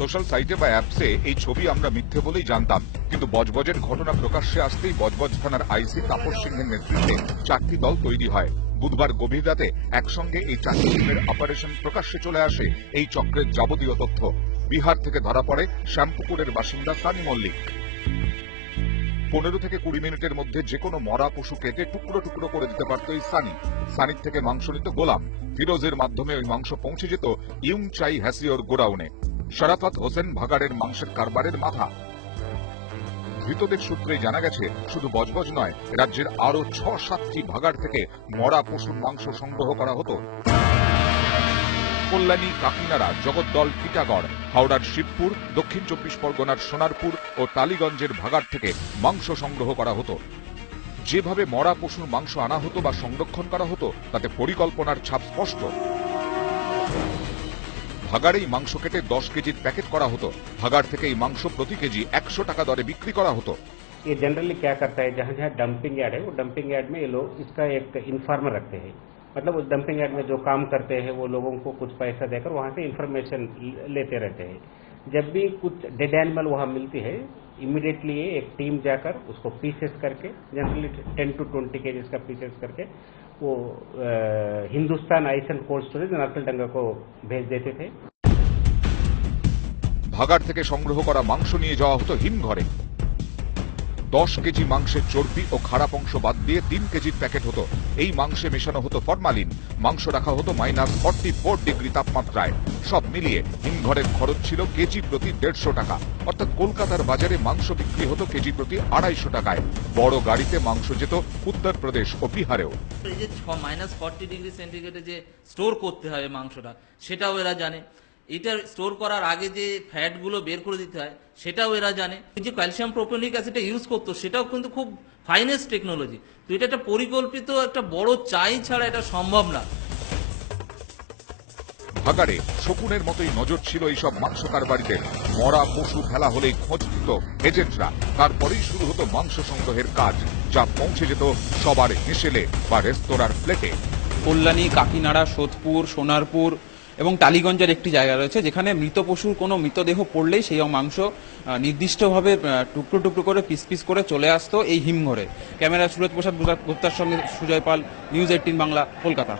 Social সাইটে বা অ্যাপসে এই ছবি আমরা মিথ্যে বলেই জানতাম, কিন্তু বজবজের ঘটনা প্রকাশ্যে আসতেই বজবজ থানার আইসি তাপস সিংহের নেতৃত্বে 4টি দল তৈরি হয়। বুধবার গভীর রাতে একসঙ্গে এই 4টি টিমের অপারেশন প্রকাশ্যে চলে আসে এই চক্রের যাবতীয় তথ্য। বিহার থেকে ধরা পড়ে শ্যামপুকুরের বাসিন্দা সানি মল্লিক। 15 থেকে 20 মিনিটের মধ্যে যে কোনো মরা পশু কেটে টুকরো টুকরো করে দিতে পারত এই সানির থেকে মাংস নিত গোলাম। ফিরোজের মাধ্যমে ওই মাংস পৌঁছে যেত ইউংচাই হ্যাসিওর গোডাউনে। শরাফত হোসেন ভাগাড়ের মাংসের কারবারের মাথা। ধৃতদের সূত্রে জানা গেছে, শুধু বজবজ নয়, রাজ্যের আরো 6-7টি ভাগাড় থেকে মরা পশুর মাংস সংগ্রহ করা হতো। কল্যাণী, কাকিনাড়া, জগদ্দল, টিটাগড়, হাওড়ার শিবপুর, দক্ষিণ 24 পরগনার সোনারপুর ও টালিগঞ্জের ভাগাড় থেকে মাংস সংগ্রহ করা হতো। যেভাবে মরা পশুর মাংস আনা হতো বা সংরক্ষণ করা হতো তাতে পরিকল্পনার ছাপ স্পষ্ট। ভাগাড়েই মাংস কেটে 10 কেজির প্যাকেট করা হতো। ভাগাড় থেকে এই মাংস প্রতি কেজি 100 টাকা দরে বিক্রি করা হতো। ये जनरली क्या करता है, जहाँ जहाँ डंपिंग यार्ड है वो डंपिंग यार्ड में ये लोग इसका एक इन्फॉर्मर रखते हैं। मतलब उस डंपिंग यार्ड में जो काम करते हैं वो लोगों को कुछ पैसा देकर वहाँ से इन्फॉर्मेशन लेते रहते हैं। जब भी कुछ डेड एनिमल वहाँ मिलती है, इमीडिएटली ये एक टीम जाकर उसको पीसेस करके, जनरली 10 to 20 केजीज का पीसेस करके वो हिंदुस्तान आइसन कोल्ड स्टोरेज नारकलडंगा को भेज देते थे। ভাগাড় থেকে সংগ্রহ করা মাংস নিয়ে যাওয়া হতো হিমঘরে। 10 কেজি মাংসের চর্বি ও খারাপ অংশ বাদ দিয়ে 3 কেজির প্যাকেট হতো। এই মাংসে মেশানো হতো ফরমালিন। মাংস রাখা হতো -44 ডিগ্রি তাপমাত্রায়। সব মিলিয়ে হিমঘরের খরচ ছিল কেজি প্রতি 150 টাকা। অর্থাৎ কলকাতার বাজারে মাংস বিক্রি হতো কেজি প্রতি 250 টাকায়। বড় গাড়িতে মাংস যেত উত্তরপ্রদেশ ও বিহারেও। এই যে -40 ডিগ্রি সেন্টিগ্রেডে যে স্টোর করতে হয় মাংসটা, সেটাও এরা জানে। এটা স্টোর করার আগে যে ফ্যাটগুলো বের করে দিতে হয় সেটাও এরা জানে। যে ক্যালসিয়াম প্রোপিওনিক অ্যাসিডটা ইউজ করতো সেটাও কিন্তু খুব ফাইনেস্ট টেকনোলজি। তো এটা একটা পরিকল্পিত একটা বড় চাই ছাড়া এটা সম্ভব না। ভাগাড়ে শকুনের মতোই নজর ছিল এইসব মাংস কারবারিদের। মরা পশু ফেলা হলেই খোঁজ দিত এজেন্টরা। তারপরেই শুরু হতো মাংস সংগ্রহের কাজ, যা পৌঁছে যেত সবার হেসেলে বা রেস্তোরাঁর প্লেটে। কল্যাণী, কাকিনাড়া, সোদপুর, সোনারপুর এবং টালিগঞ্জের একটি জায়গা রয়েছে যেখানে মৃত পশুর কোনো মৃতদেহ পড়লেই সেই মাংস নির্দিষ্টভাবে টুকরো টুকরো করে পিস পিস করে চলে আসতো এই হিমঘরে। ক্যামেরা সুরজ প্রসাদ গুপ্তার সঙ্গে সুজয় পাল, নিউজ 18 বাংলা, কলকাতা।